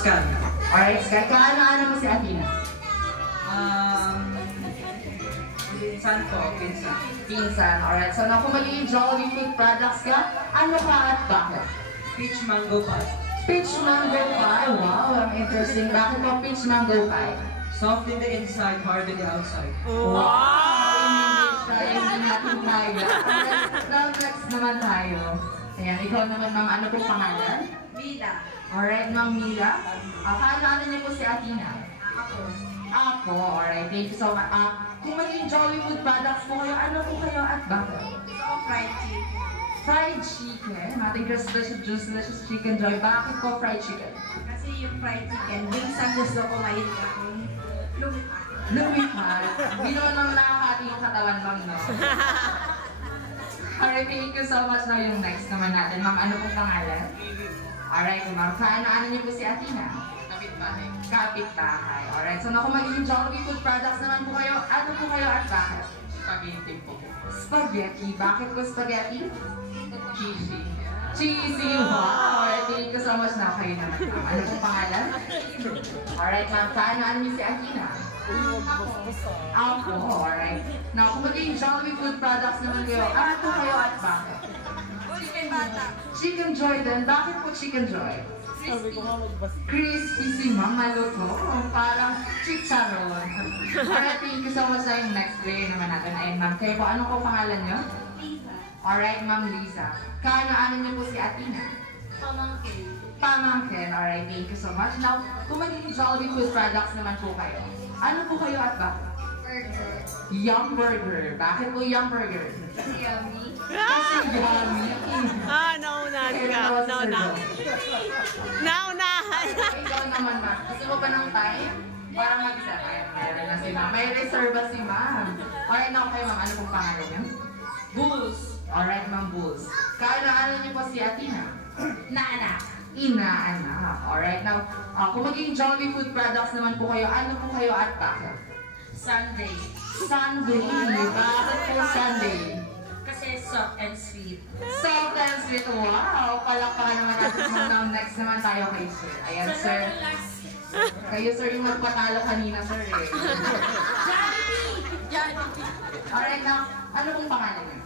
Scan. Alright, Sky. Kaano-ano mo si Athena? Pinsan po, pinsan. Pinsan. Alright, so kung magiging Jollibee food products ka, ano ka at bakit? Peach mango pie. Peach mango pie. Wow, ang interesting. Bakit po peach mango pie? Soft in the inside, hard in the outside. Wow! Hindi natin kaya. Now, next naman tayo. Ayan, ikaw naman, ma'am, ano po pangalan? Mila. Alright, ma'am Mila. Kaano niyo po si Athena? Ako, alright. Thank you so much. Kung magiging Jollibee food products po kayo, ano po kayo at bakit? Fried chicken. Fried chicken. Ating delicious chicken joy. Bakit po fried chicken? Kasi yung fried chicken, wings ang gusto ko ngayon yung lumipad. Lumipad. Hindi naman nang nakakati yung katawan, ma'am, no? Alright, thank you so much. Now yung next naman natin. Ma'am, ano pong pangalan? Alright, ma'am. Kaano niyo po si Athena? Kapitbahay. Kapitbahay. Alright, so kung magiging Jollibee food products naman po kayo, ano po kayo at bakit? Spaghetti po. Spaghetti. Bakit po spaghetti? Cheesy. Cheesy. Wow! Alright, thank you so much. Now kayo naman. Ano pong pangalan? Alright, ma'am. Kaano niyo si Athena? Ako. Alright. Now, kung magiging Jollibee food products naman kayo, ano po kayo at bakit? Chicken bata. Chicken Joy din. Bakit po Chicken Joy? Crispy si Ma'am Maluto. Parang chicharon. Alright, thank you so much sa yung next player naman natin. Ayun, ma'am. Kayo po, ano po pangalan nyo? Lisa. Alright, ma'am Lisa. Kaano niyo po si Athena? Pamangkin. Pamangkin. Alright, thank you so much. Now, kung magiging Jollibee food products naman po kayo, ano po kayo at bakit? Burger. Yum Burger. Bakit po Yum Burger? Yummy. Kasi yummy. Naunahan ka. Naunahan. Ikaw naman, ma'am. Gusto mo ba ng time? Para mag-isa tayo. Meron na si ma'am. May reserva si ma'am. Alright, now kayo, ma'am. Ano pong pangalan niyo? Bulls. Alright, ma'am Bulls. Kaano niyo po si Athena? Naanak. Inaanak. Alright, now, kung magiging Jollibee food products naman po kayo, ano po kayo at bakit? Sunday. Sunday. Bakit po Sunday? Kasi soft and sweet. Soft and sweet. Wow! Palakpakan naman natin. So, now, next naman tayo kay sir. Ayan, sir. Kayo, sir, yung magpatalo kanina, sir, eh. Alright, now, ano pong pangalan niyo?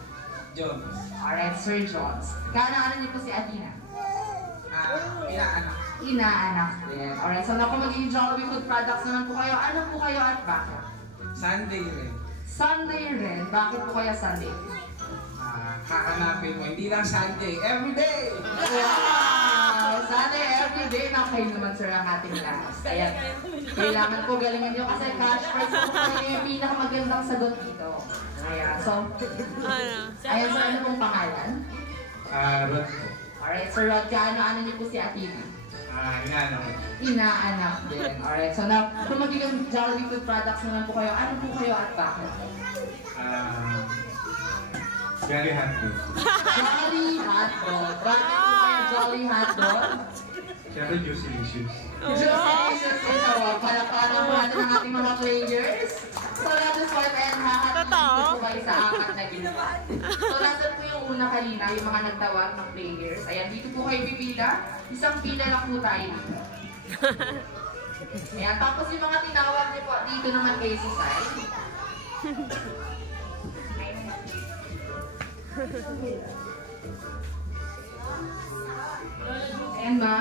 Jones. Alright, Sir Jones. Kaano niyo po si Athena? Inaanak. Inaanak din. Alright, so kung magiging Jollibee food products naman po kayo, ano po kayo at bakit? Sunday rin. Sunday rin. Bakit po kaya Sunday? Kakanapin mo. Hindi lang Sunday. Everyday! Wow! Sunday everyday na kayo naman, sir, ang ating last. Ayan. Kailangan po galingin nyo kasi cash prize po kayo yung pinakamagandang sagot dito. Ayan, so... Ayan, sir, ano pong pangalan? Rod po. Alright, Sir Rod, ano niyo po si Athena? Inaanak. Inaanak din. Alright, so now, kung magiging Jollibee food products naman po kayo, ano po kayo at bakit? Very happy. Jolly Hotdog. Bakit po kayo Jolly Hotdog? Siyempre, juicy issues. Delicious ito. Palakpakan po natin ang ating mga players. So, that is what and hahatiin po kayo sa apat na ginawa. So, nasan po yung una kanina, yung mga nagtawag ng players. Ayan, dito po kayo pipila. Isang pila lang po tayo dito. Ayan, tapos yung mga tinawag niyo po, dito naman kayo sa side. Ayan, ma.